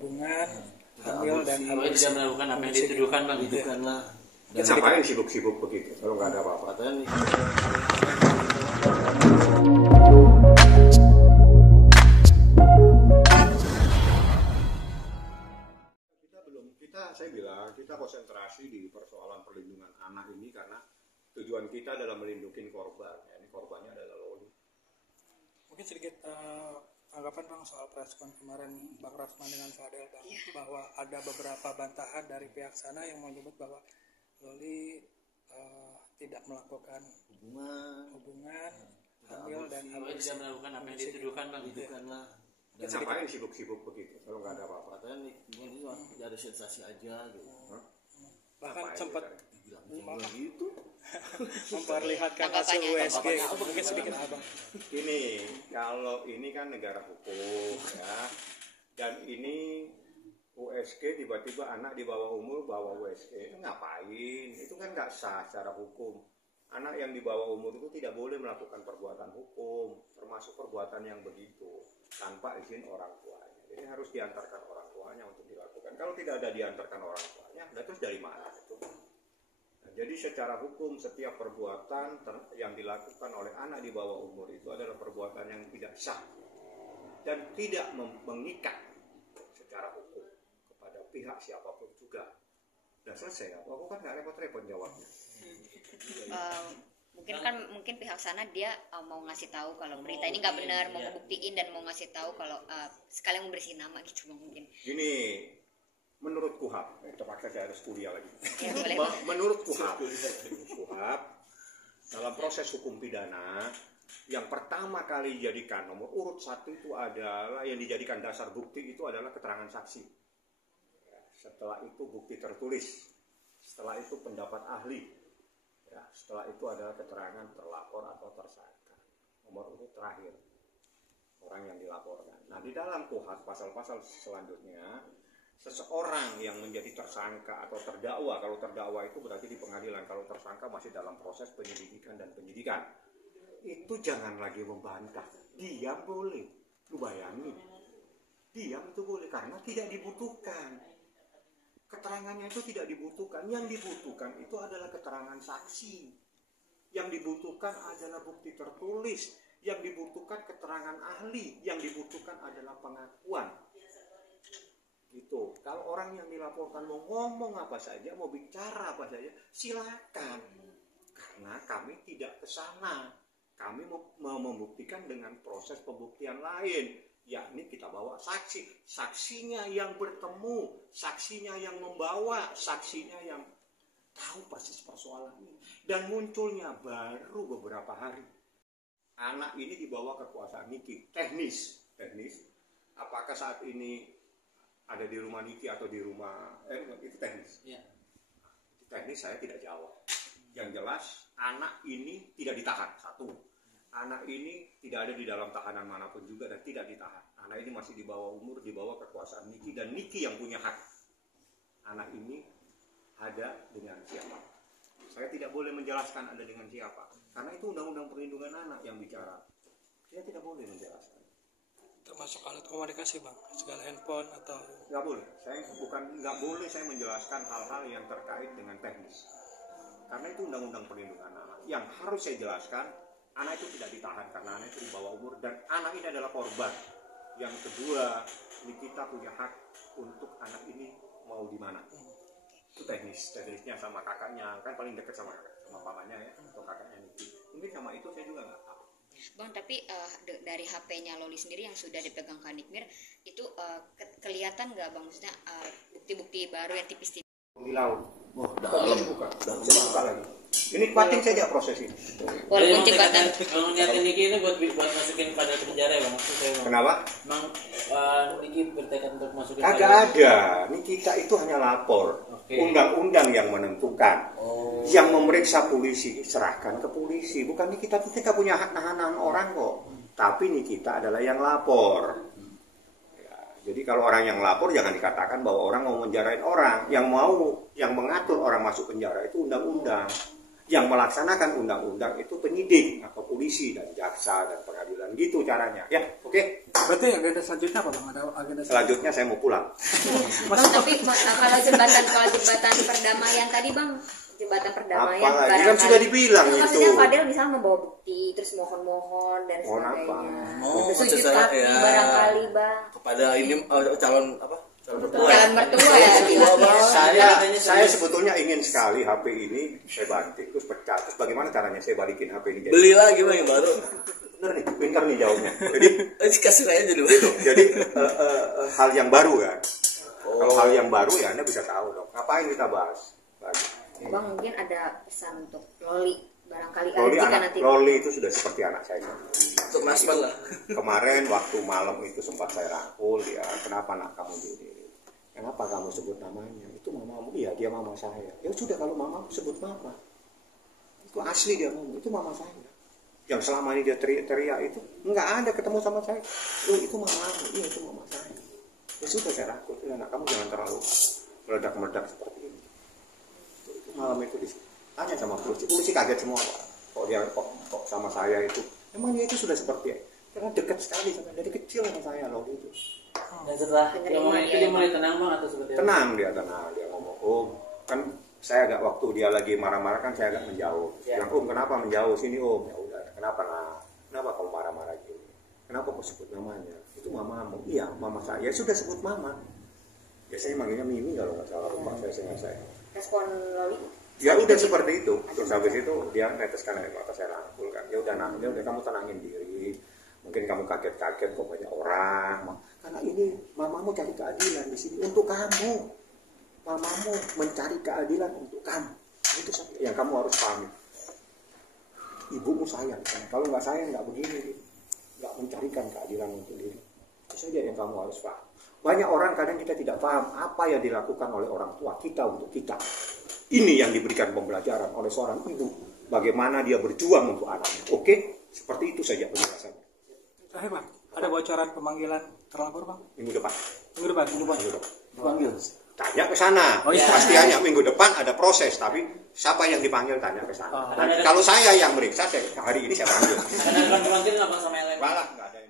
hubungan, hamil dan aborsi. Tidak melakukan apa yang dituduhkan bang. Dituduhkan lah. Dan ngapain sibuk-sibuk begitu kalau nggak ada apa-apa? Saya bilang kita konsentrasi di persoalan perlindungan anak ini karena tujuan kita adalah melindungi korban. Ya, ini korbannya adalah Loli. Mungkin sedikit tanggapan bang soal preskon kemarin Bang Rasman dengan Fadel bang, bahwa ada beberapa bantahan dari pihak sana yang menyebut bahwa Loli tidak melakukan hubungan hamil dan aborsi. Tidak melakukan apa yang dituduhkan bang. Dituduhkan lah. Dan ngapain sibuk-sibuk begitu kalau nggak ada apa-apa? katanya ini ada sensasi aja gitu. Bahkan sempat Dibilang gitu. memperlihatkan hasil USG. Mungkin sedikit abang. Ini kalau ini kan negara hukum ya, dan ini USG tiba-tiba anak di bawah umur bawa USG, itu ngapain? Itu kan nggak sah secara hukum. Anak yang di bawah umur itu tidak boleh melakukan perbuatan hukum, termasuk perbuatan yang begitu tanpa izin orang tuanya. Jadi harus diantarkan orang tuanya untuk dilakukan. Kalau tidak ada diantarkan orang tuanya, terus dari mana itu? Nah, jadi secara hukum setiap perbuatan yang dilakukan oleh anak di bawah umur itu adalah perbuatan yang tidak sah dan tidak mengikat secara hukum kepada pihak siapapun juga. Udah selesai, aku kan nggak repot-repot jawabnya. Mungkin pihak sana dia mau ngasih tahu kalau berita ini nggak benar, mau ngebuktiin dan mau ngasih tahu kalau sekalian mau bersihin nama gitu bang mungkin. Gini, menurut KUHAP, terpaksa saya harus kuliah lagi. Ya, boleh. Menurut KUHAP, dalam proses hukum pidana yang pertama kali dijadikan nomor urut 1 itu adalah yang dijadikan dasar bukti itu adalah keterangan saksi. Setelah itu bukti tertulis, setelah itu pendapat ahli, ya, setelah itu adalah keterangan terlapor atau tersangka. Nomor urut terakhir orang yang dilaporkan. Nah di dalam KUHAP pasal-pasal selanjutnya, seseorang yang menjadi tersangka atau terdakwa, kalau terdakwa itu berarti di pengadilan, kalau tersangka masih dalam proses penyelidikan dan penyidikan, itu jangan lagi membantah. Diam boleh, lu bayangin, diam itu boleh karena tidak dibutuhkan. Keterangannya itu tidak dibutuhkan. Yang dibutuhkan itu adalah keterangan saksi. Yang dibutuhkan adalah bukti tertulis. Yang dibutuhkan keterangan ahli. Yang dibutuhkan adalah pengakuan. Gitu. Kalau orang yang dilaporkan mau ngomong apa saja, mau bicara apa saja, silakan. Karena kami tidak ke sana. Kami mau membuktikan dengan proses pembuktian lain. Yakni kita bawa saksi, saksinya yang bertemu, saksinya yang membawa, saksinya yang tahu persis persoalan ini. Dan munculnya baru beberapa hari. Anak ini dibawa ke kekuasaan Niki, teknis. Apakah saat ini ada di rumah Niki atau di rumah, itu teknis. Ya. Teknis saya tidak jawab. Yang jelas anak ini tidak ditahan, satu. Anak ini tidak ada di dalam tahanan manapun juga dan tidak ditahan. Anak ini masih di bawah umur, di bawah kekuasaan Niki dan Niki yang punya hak. Anak ini ada dengan siapa? Saya tidak boleh menjelaskan ada dengan siapa. Karena itu undang-undang perlindungan anak yang bicara. Saya tidak boleh menjelaskan. Termasuk alat komunikasi bang, segala handphone atau? Nggak boleh. Nggak boleh saya menjelaskan hal-hal yang terkait dengan teknis. Karena itu undang-undang perlindungan anak. Yang harus saya jelaskan, anak itu tidak ditahan karena anak itu di bawah umur dan anak ini adalah korban. Yang kedua, kita punya hak untuk anak ini mau di mana. Itu teknisnya sama kakaknya, kan paling dekat sama pamannya ya, atau kakaknya Niki. Mungkin sama itu saya juga nggak tahu. Bang, tapi dari HP-nya Loli sendiri yang sudah dipegang Kanikmir itu kelihatan nggak bang, maksudnya bukti-bukti baru yang tipis-tipis di laut. Dalam buka lagi. Ini pating saja proses ini. Walaupun jembatan. Bang niatin Niki ini buat masukin pada penjara ya bang. Kenapa? Bang Niki bertekad untuk masukin. Kagak ada. Ini kita itu hanya lapor. Undang-undang yang menentukan. Yang memeriksa polisi serahkan ke polisi. Bukan kita punya hak nahan orang kok. Tapi ini kita adalah yang lapor. Jadi kalau orang yang lapor jangan dikatakan bahwa orang mau menjarain orang. Yang mengatur orang masuk penjara itu undang-undang. Yang melaksanakan undang-undang itu penyidik atau polisi dan jaksa dan pengadilan gitu caranya. Ya, oke. Berarti agenda selanjutnya apa bang? Ada agenda Selanjutnya saya mau pulang. Bang, tapi kalau jembatan perdamaian tadi bang, jembatan perdamaian Apalagi kan sudah dibilang itu. Maksudnya Fadel misalnya membawa bukti terus mohon dan Mohon apa? sebagainya. Oh, Sujud maksud saya, kaki ya. barangkali bang. Kepada ini calon apa? Calon mertua. Calon mertua ya. Saya sebetulnya ingin sekali HP ini saya banting terus pecah. Terus bagaimana caranya saya balikin HP ini? Beli lagi bang yang baru. Bener nih, pintar nih jawabnya. Jadi Kasih aja dulu baru. jadi hal yang baru kan. Kalau Oh. hal yang baru ya Anda bisa tahu dong. Ngapain kita bahas? Lagi. Bang mungkin ada pesan untuk Loli barangkali Loli, jika anak, nanti Loli itu sudah seperti anak saya. Untuk Masman lah. Kemarin waktu malam itu sempat saya rangkul dia. Kenapa nak kamu diri? Kenapa kamu sebut namanya? Itu mamamu. Iya dia mama saya. Ya sudah kalau mama sebut mama. Itu asli dia ngomong. Itu mama saya. Yang selama ini dia teriak-teriak itu nggak ada ketemu sama saya. Itu mamamu. Iya itu mama saya. Ya sudah saya rangkul. Ya, anak kamu jangan terlalu meledak-meledak seperti ini. Itu malam itu tanya sama polisi. Polisi kaget semua. Kok dia kok sama saya itu? Emang dia itu sudah seperti karena dekat sekali sama dari kecil sama saya loh itu. Dan setelah yang momen itu dia mulai tenang bang atau seperti apa? Tenang dia ngomong. Oh kan saya agak waktu dia lagi marah-marah kan saya agak menjauh. Ya. Yang kenapa menjauh sini om? Ya udah kenapa kenapa kamu marah-marah gini? Kenapa kau sebut namanya? Itu mamamu. Iya mama saya. Ya sudah sebut mama. Biasanya manggilnya Mimi kalau nggak salah rumah saya seingat saya. respon Loli Ya udah seperti itu. Terus habis itu dia neteskan air mata saya rangkul kan. Ya udah kamu tenangin diri. Mungkin kamu kaget-kaget kok banyak orang. Karena ini mamamu cari keadilan di sini untuk kamu. Mamamu mencari keadilan untuk kamu. Itu yang kamu harus pahami. Ibumu sayang. Kalau nggak sayang nggak begini. Nggak mencarikan keadilan untuk diri. Itu saja yang kamu harus paham. Banyak orang kadang kita tidak paham apa yang dilakukan oleh orang tua kita untuk kita. Ini yang diberikan pembelajaran oleh seorang ibu. Bagaimana dia berjuang untuk anaknya. Oke? Seperti itu saja penjelasannya. Terakhir bang, ada bocoran pemanggilan terlapor bang? Minggu depan. Minggu depan. Dipanggil. Tanya ke sana. Oh, iya. Pasti hanya minggu depan ada proses. Tapi siapa yang dipanggil tanya ke sana. Oh. Dan kalau saya yang meriksa, hari ini saya panggil. Akan ada pemanggilan apa sama yang lain? Malah nggak ada yang